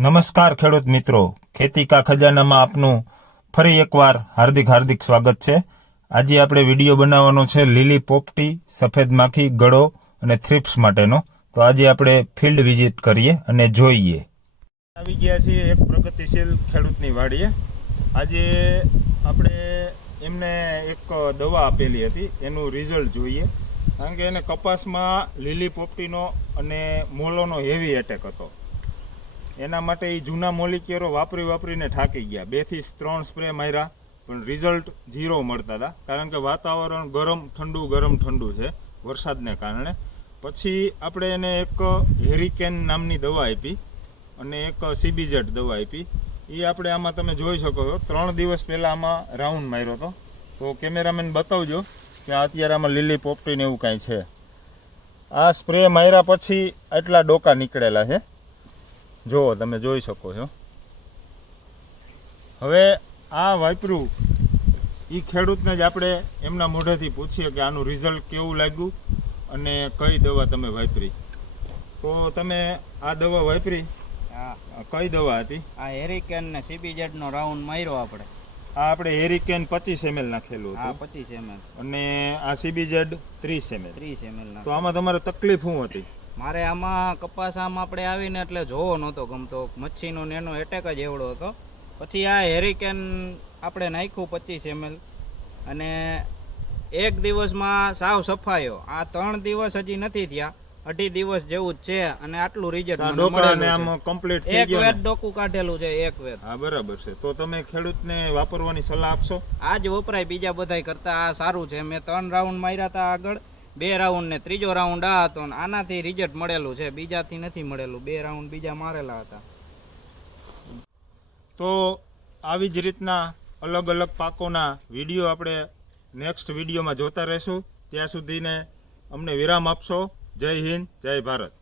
નમસ્કાર ખેડૂત મિત્રો, ખેતી કા ખજાનામાં આપનું ફરી એકવાર હાર્દિક સ્વાગત છે। આજે આપણે વિડીયો બનાવવાનો છે લીલી પોપટી, સફેદ માખી, ગળો અને થ્રિપ્સ માટેનો। તો આજે આપણે ફિલ્ડ વિઝિટ કરીએ અને જોઈએ। આવી ગયા છીએ એક પ્રગતિશીલ ખેડૂતની વાડીએ। આજે આપણે એમને એક દવા આપેલી હતી, એનું રિઝલ્ટ જોઈએ, કારણ કે એને કપાસમાં લીલી પોપટીનો અને મોલોનો હેવી એટેક હતો। એના માટે એ જૂના મોલિક્યુરો વાપરીને થાકી ગયા। 2 થી 3 સ્પ્રે માર્યા પણ રિઝલ્ટ 0 મળતા હતા, કારણ કે વાતાવરણ ગરમ ઠંડુ છે વરસાદને કારણે। પછી આપણે એને એક હેરિકેન નામની દવા આપી અને એક CBZ દવા આપી। એ આપણે આમાં તમે જોઈ શકો છો, 3 દિવસ પહેલાં આમાં રાઉન્ડ માર્યો હતો। તો કેમેરામેન બતાવજો કે અત્યારે આમાં લીલી પોપટીને એવું કાંઈ છે। આ સ્પ્રે માર્યા પછી આટલા ડોકા નીકળેલા છે, જો તમે જોઈ શકો છો। હવે આ વાપર્યું એ ખેડૂતને જ આપણે એમના મોઢેથી પૂછીએ કે આનું રિઝલ્ટ કેવું લાગ્યું અને કઈ દવા તમે વાપરી। તો તમે આ દવા વાપરી? હા। કઈ દવા હતી? આ હેરિકેન ને CBZ નો રાઉન્ડ માર્યો આપણે। આ આપણે હેરિકેન 25 ml નાખેલું હા, હતું 25 ml અને આ CBZ 30 ml। 30 ml તો આમાં તમારે તકલીફ શું હતી? મારે આમાં કપાસ આપણે આવીને એટલે જોવો નહોતો ગમતો, મચ્છીનો ને એનો એટેક જ એવડો હતો। પછી આ હેરિકેન આપણે નાખ્યું 25 ml અને એક દિવસમાં સાવ સફાયો। આ 3 દિવસ હજી નથી થયા, 2.5 દિવસ જેવું જ છે અને આટલું રિઝલ્ટ મને મળેલું છે। એક વેત ડોકું કાઢેલું છે, એક વેત। હા, બરાબર છે। તો તમે ખેડૂતને વાપરવાની સલાહ આપશો? આજ વપરાય, બીજા બધાય કરતા આ સારું છે। મેં 3 રાઉન્ડ માર્યા હતા આગળ, 2 રાઉન્ડ ને ત્રીજો રાઉન્ડ આ હતો ને આનાથી રિઝલ્ટ મળેલું છે, બીજાથી નથી મળેલું। 2 રાઉન્ડ બીજા મારેલા હતા। તો આવી જ રીતના અલગ પાકોના વિડીયો આપણે નેક્સ્ટ વિડીયોમાં જોતા રહેશું। ત્યાં સુધીને અમને વિરામ આપશો। જય હિન્દ, જય ભારત।